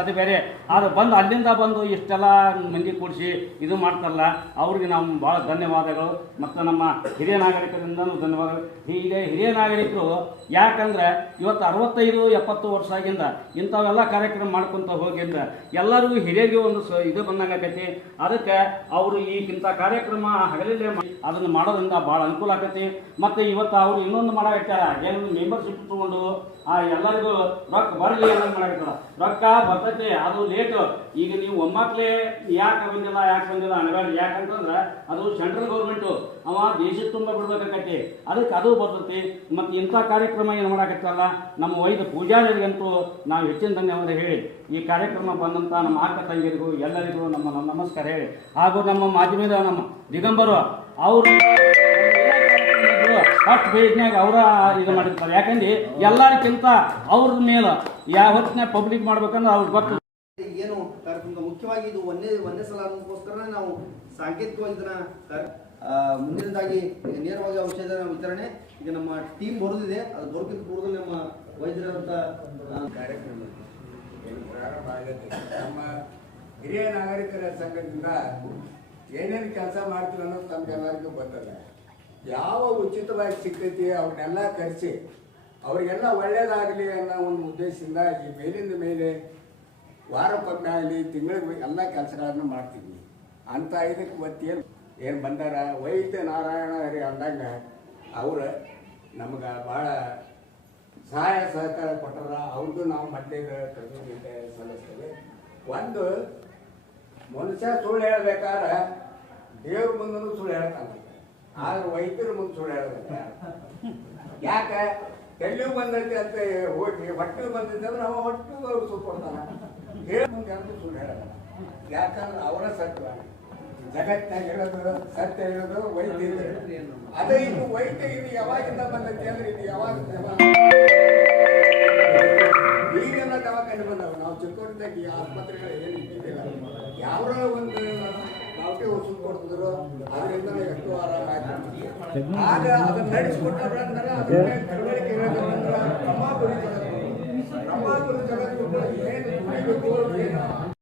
ಅದು ಬೇರೆ. ಅದು ಬಂದು ಅಲ್ಲಿಂದ ಬಂದು ಇಷ್ಟೆಲ್ಲ ಮಂದಿ ಕೂಡಿಸಿ ಇದು ಮಾಡ್ತಾರಲ್ಲ, ಅವ್ರಿಗೆ ನಾವು ಭಾಳ ಧನ್ಯವಾದಗಳು. ಮತ್ತು ನಮ್ಮ ಹಿರಿಯ ನಾಗರಿಕರಿಂದನೂ ಧನ್ಯವಾದಗಳು. ಹೀಗೆ ಹಿರಿಯ ನಾಗರಿಕರು ಯಾಕಂದ್ರೆ ಇವತ್ತು 65-70 ವರ್ಷ ಆಗಿಂದ ಇಂಥವೆಲ್ಲ ಕಾರ್ಯಕ್ರಮ ಮಾಡ್ಕೊತ ಹೋಗಿಂದ ಎಲ್ಲರಿಗೂ ಹಿರಿಯರಿಗೆ ಒಂದು ಇದು ಬಂದಂಗಾಗೈತಿ. ಅದಕ್ಕೆ ಅವರು ಈಗಿಂಥ ಕಾರ್ಯಕ್ರಮ ಹಗಲಿಲ್ಲೇ ಅದನ್ನು ಮಾಡೋದ್ರಿಂದ ಭಾಳ ಅನುಕೂಲ ಆಗೈತಿ. ಮತ್ತು ಇವತ್ತು ಅವರು ಇನ್ನೊಂದು ಮಾಡಾಕತ್ತಾರ, ಏನು ಮೆಂಬರ್ಶಿಪ್ ತೊಗೊಂಡು ಎಲ್ಲರಿಗೂ ರೊಕ್ಕ ಬರಲಿ ಅನ್ನೋದು ಮಾಡಾಕತ್ತಾರ. ರೊಕ್ಕ ಬರ್ತೈತಿ, ಅದು ಲೇಟು. ಈಗ ನೀವು ಒಮ್ಮಕ್ಲೇ ಯಾಕೆ ಬಂದಿಲ್ಲ ಅನಬೇಡ್ರಿ. ಯಾಕಂತಂದ್ರೆ ಅದು ಸೆಂಟ್ರಲ್ ಗೌರ್ಮೆಂಟು, ಅವ ದೇಶದ ತುಂಬ ಬಿಡ್ಬೇಕಾಗೈತಿ. ಅದಕ್ಕೆ ಅದು ಬರ್ತೈತಿ. ಮತ್ತು ಇಂಥ ಕಾರ್ಯಕ್ರಮ ಏನು ಮಾಡಾಕತ್ತಲ್ಲ, ನಮ್ಮ ವೈದ್ಯ ಪೂಜಾರಿಗಂತೂ ನಾವು ಹೆಚ್ಚಿನ ಧನ್ಯವಾದ ಹೇಳಿ, ಈ ಕಾರ್ಯಕ್ರಮ ಬಂದಂಥ ನಮ್ಮ ಅಕ್ಕ ತಂಗಿರಿಗೂ ಎಲ್ಲರಿಗೂ ನಮ್ಮ ನಮಸ್ಕಾರ ಹೇಳಿ, ಹಾಗೂ ನಮ್ಮ ಮಾಧ್ಯಮದ ನಮ್ಮ ದಿಗಂಬರು ಅವರು ಫಸ್ಟ್ ಪೇಜ್ನಾಗ ಅವರ ಇದು ಮಾಡಿರ್ತಾರೆ. ಯಾಕಂದ್ರೆ ಎಲ್ಲರಿಗಿಂತ ಅವ್ರ ಮೇಲೆ ಯಾವ ಹೊತ್ತಿನ ಪಬ್ಲಿಕ್ ಮಾಡ್ಬೇಕಂದ್ರೆ ಅವ್ರಿಗೆ ಗೊತ್ತು. ಏನು ಕಾರ್ಯಕ್ರಮ ಮುಖ್ಯವಾಗಿ ಇದು ಒಂದೇ ಸಲ ಅನ್ನೋದಕ್ಕೋಸ್ಕರ ನಾವು ಸಾಂಕೇತಿಕವಾಗಿ ಇದನ್ನ ಮುಂದಿನದಾಗಿ ನೇರವಾಗಿ ಔಷಧ ವಿತರಣೆ ಈಗ ನಮ್ಮ ಟೀಮ್ ಬರೋದಿದೆ. ಅದು ಬರೋಕ್ಕಿಂತ ಪೂರ್ವದಲ್ಲಿ ನಮ್ಮ ವೈದ್ಯರಂತ ಕಾರ್ಯಕ್ರಮ ಏನು ಪ್ರಾರಂಭ ಆಗುತ್ತೆ. ನಮ್ಮ ಹಿರಿಯ ನಾಗರಿಕರ ಸಂಘದಿಂದ ಏನೇನು ಕೆಲಸ ಮಾಡ್ತೀವಿ ಅನ್ನೋದು ತಮಗೆಲ್ಲರಿಗೂ ಗೊತ್ತಲ್ಲ. ಯಾವ ಉಚಿತವಾಗಿ ಸಿಗ್ತೈತಿ ಅವ್ರನ್ನೆಲ್ಲ ಕರೆಸಿ ಅವರಿಗೆಲ್ಲ ಒಳ್ಳೇದಾಗಲಿ ಅನ್ನೋ ಒಂದು ಉದ್ದೇಶದಿಂದ ಈ ಮೇಲಿಂದ ಮೇಲೆ ವಾರಕ್ಕೊಮ್ಮೆ ಆಗಲಿ ತಿಂಗಳಿಗೆ ಎಲ್ಲ ಕೆಲಸಗಳನ್ನು ಮಾಡ್ತೀವಿ. ಅಂತ ಇದಕ್ಕೆ ಇವತ್ತೇನು ಏನು ಬಂದಾರ ವೈದ್ಯ ನಾರಾಯಣ ಹರಿ ಅಂದಾಗ ಅವರು ನಮ್ಗೆ ಭಾಳ ಸಹಾಯ ಸಹಕಾರ ಕೊಟ್ಟಾರ. ಅವ್ರಿಗೂ ನಾವು ಮತ್ತೆ ಕೃತಜ್ಞತೆ ಸಲ್ಲಿಸ್ತೇವೆ. ಒಂದು ಮನುಷ್ಯ ಸುಳ್ಳು ಹೇಳ್ಬೇಕಾದ್ರೆ ದೇವ್ರ ಮುಂದೂ ಸುಳ್ಳು ಹೇಳ್ತಾನೆ, ಆದ್ರೆ ವೈದ್ಯರ ಮುಂದೆ ಸುಳ್ಳು ಹೇಳ್ಬೇಕು. ಯಾಕೆ ತೆಲ್ಲಿಗೆ ಬಂದೈತಿ ಅಂತ ಹೋಗಿ ಹೊಟ್ಟೆಗೆ ಬಂದೈತಿ ಅಂದ್ರೆ ಅವ ಹೊಟ್ಟೆಗೆ ಸುಳ್ಳು ಕೊಡ್ತಾನ. ಹೇಳ ಮುಂದೆ ಯಾರು ಸುಳ್ಳು ಹೇಳಲ್ಲ. ಯಾಕಂದ್ರೆ ಅವರ ಸತ್ವ ಜಗತ್ತಿನಾಗ ಹೇಳೋದು ಸತ್ಯ ಹೇಳೋದು ವೈದ್ಯ. ಅದೇ ಇದು ವೈದ್ಯ ಇದು ಯಾವಾಗಿಂದ ಬಂದೈತಿ ಅಂದ್ರೆ ಇದು ಯಾವಾಗ ಈಗೆಲ್ಲ ದವಾಖಾನೆ ಬಂದವು. ನಾವು ಚಿಕ್ಕವರಿದ್ದಾಗ ಈ ಆಸ್ಪತ್ರೆಗಳು ಏನು ಇದ್ದಿದ್ದಿಲ್ಲ. ಯಾವ ಒಂದು ನಾವೇ ವಸೂಲು ಕೊಡ್ತಿದ್ರು, ಅದರಿಂದ ಎಷ್ಟು ಆರಾಮ ಆಯ್ತು. ಆಗ ಅದನ್ನ ನಡೆಸಿಕೊಟ್ಟಂದ್ರೆ ಅದನ್ನ ತಿಳುವಳಿಕೆ ಹೇಳೋದಂದ್ರೆ ಬ್ರಹ್ಮಾಪುರಿ ಜಗತ್ತು ಏನು